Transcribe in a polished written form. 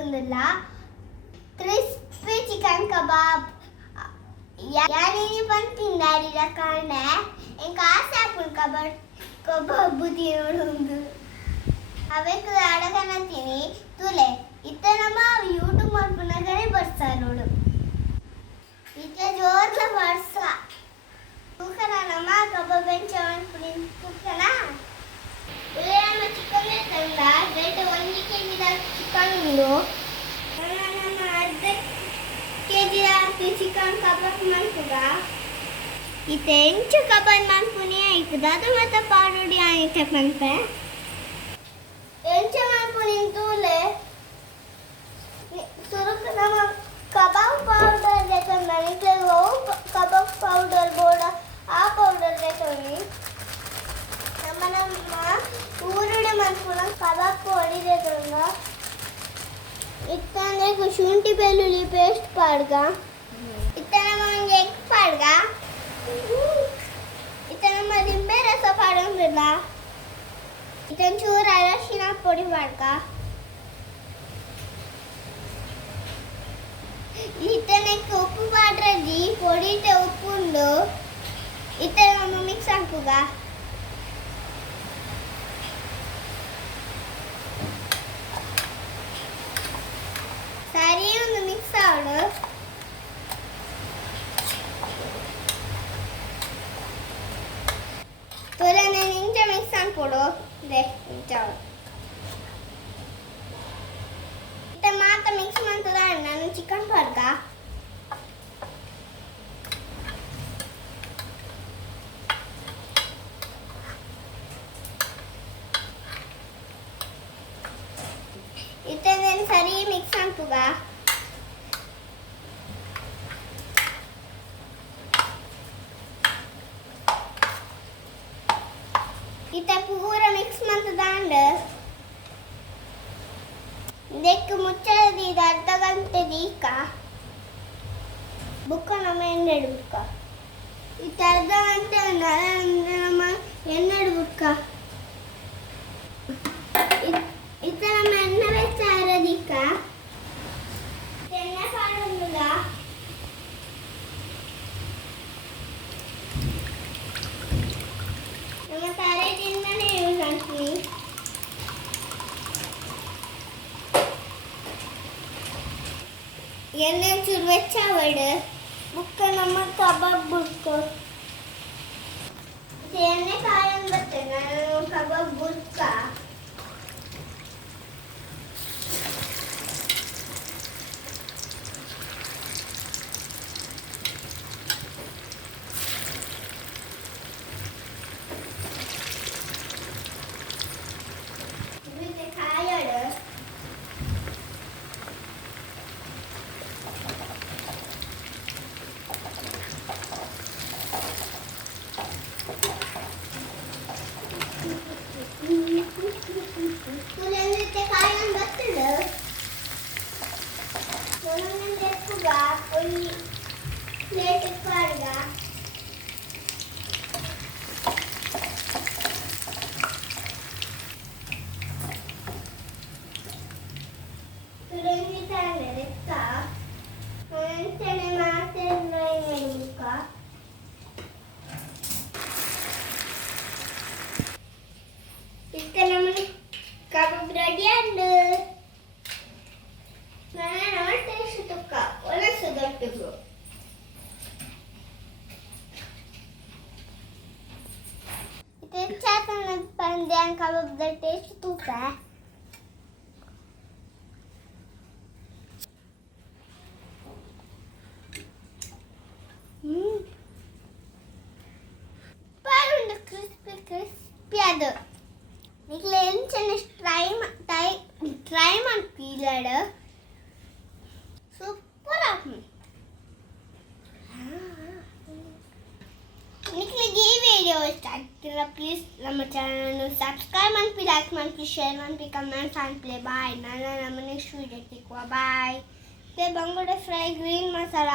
Alhamdulillah. Crispy chicken kebab. Yani ini penting dari karena engkau asal pun kebab ತಿನ್ನೋದು ಅವಕ್ಕೆ ಅಡಗನ ತಿನಿ ತುಲೆ ಇತ್ತ ನಮ್ಮ YouTube ಮಾಡ್ಕೊಂಡಾಗರೆ ಬರ್ಸ ನೋಡು ಇತ್ತ ಜೋರ್ಲ ಬರ್ಸ ತೂಕನ ನಮ್ಮ ಕಬಾಬ್ ಬೆಂಚ ಮಾಡ್ಕೊಂಡು ತೂಕನ ತುಲೆ ನಮ್ಮ ಚಿಕನ್ ತಂದ ರೇಟ್ 1 kg ಚಿಕನ್ ಉಂಡು ನಮ್ಮ ಅರ್ಧ kg ಚಿಕನ್ ಕಬಾಬ್ ಮಾಡ್ಕೊಂಡ ಇತ್ತ ಎಂಚು ಕಬಾಬ್ ಮಾಡ್ಕೊನಿ ಇಕ್ಕದಾದ ಮತ್ತೆ ಪಾಡುಡಿ ಆಯ್ತು ಪಂಪೆ ಎಂಚು ಮಾಡ್ಕೊನಿ ತೂಲೆ ಸುರುಕ ನಮ್ಮ ಕಬಾಬ್ ಪೌಡರ್ ಬೇಕಂದ ನಿಕ್ಲೆ ಕಬಾಬ್ ಪೌಡರ್ ಬೋಡ ಆ ಪೌಡರ್ ಬೇಕಂದು ನಮ್ಮ ಊರುಡೆ ಮಾಡ್ಕೊಳ ಕಬಾಬ್ ಪೌಡಿ ಬೇಕಂದ ಇತ್ತಂದ್ರೆ ಶುಂಠಿ ಬೆಳ್ಳುಳ್ಳಿ ಪೇಸ್ಟ್ ಪಾಡ್ಗ ಇತ್ತ ನಮ್ಮ ಒಂದು ಎಗ್ ಪಾಡ್ಗ ಇತ್ತ ನಮ್ಮ ಲಿಂಬೆ ರಸ ಪಾಡಂಗಿಲ್ಲ ಇತ್ತ ಚೂರು ಅರಶಿನ ಪುಡಿ ಪಾಡ್ಗ ಇತ್ತನಕ್ಕೆ ಉಪ್ಪು ಪಾಡ್ರದಿ ಪೊಡಿಟ ಉಪ್ಪುಂಡು ಇತ್ತ ನಮ್ಮ ಮಿಕ್ಸ್ ಹಾಕುಗ ಸರಿ ಒಂದು ಮಿಕ್ಸ್ ಆಡು ತೋರೆ ನಾನು ಇಂಚ ಮಿಕ್ಸ್ ಅನ್ಕೊಡು ದೇ ಇಂಚ ಇತ್ತ ಮಾತ ಮಿಕ್ಸ್ ಮಾಡ್ತದ ನಾನು ಚಿಕನ್ ಪಾಡ್ಗ ಇತ್ತ ನಾನು ಸರಿ ಮಿಕ್ಸ್ ಅನ್ಕುಗ ಇತ್ತ ಪೂರ ಮಿಕ್ಸ್ ಮಾಡ್ತದಾಂಡ ಇದಕ್ಕೆ ಮುಚ್ಚದಿ ಅರ್ಧ ಗಂಟೆ ದೀಕ ಬುಕ್ಕ ನಮ್ಮ ಎಣ್ಣೆಡು ಬುಕ್ಕ ಇತ್ತ ಅರ್ಧ ಗಂಟೆ ನಮ್ಮ ಎಣ್ಣೆಡು ಬುಕ್ಕ ಇತ್ತ ನಮ್ಮ ಎಣ್ಣೆ ವೆಚ್ಚ ಅರದಿಕ್ಕ ಎಣ್ಣೆ ಪಾಡುಂಡುಗ ನಮ್ಮ ತಲೆದಿಂದನೇ ಯೂಸ್ ಮಾಡ್ತೀನಿ ಎಣ್ಣೆ ಚೂರು ವೆಚ್ಚ ಅವಡು ಬುಕ್ಕ ನಮ್ಮ ಕಬಾಬ್ ಬುಕ್ಕ ಎಣ್ಣೆ ಕಾಯಂ ಬರ್ತೇನೆ ನಾನು ಕಬಾಬ್ ಬುಕ್ಕ ಕಬಾಬ್ ರೆಡಿ ಅಂಡ್ ನಾನು ಟೇಸ್ಟ್ ತುಕ್ಕ ಒಣಸು ದೊಡ್ಡದು ಇದು ಚಾಕನ ಪಂದ್ಯ ಕಬಾಬ್ ದ ಟೇಸ್ಟ್ ತುಕ್ಕ ಪಾರುಂಡು ಕ್ರಿಸ್ಪಿ ಅದು ನಿಕ್ಲೆ ಎಂಚನೆ ಟ್ರೈ ಮಾಡ್ತೀಲಡ ಸೂಪರ್ ಆಗಿ ನಿಕ್ಲಿಗೆ ಈ ವಿಡಿಯೋ ಇಷ್ಟ ಆಗ್ತಿರ ಪ್ಲೀಸ್ ನಮ್ಮ ಚಾನಲ್ನ ಸಬ್ಸ್ಕ್ರೈಬ್ ಮಾಡಿ ಲೈಕ್ ಮಾಡಿ ಶೇರ್ ಮಾಡಿ ಕಮೆಂಟ್ ಮಾಡಿ ಬಾಯ್ ನಾನು ನಮ್ಮ ನೆಕ್ಸ್ಟ್ ವಿಡಿಯೋ ಸಿಕ್ಕುವ ಬಾಯ್ ಬಂಗುಡೆ ಫ್ರೈ ಗ್ರೀನ್ ಮಸಾಲ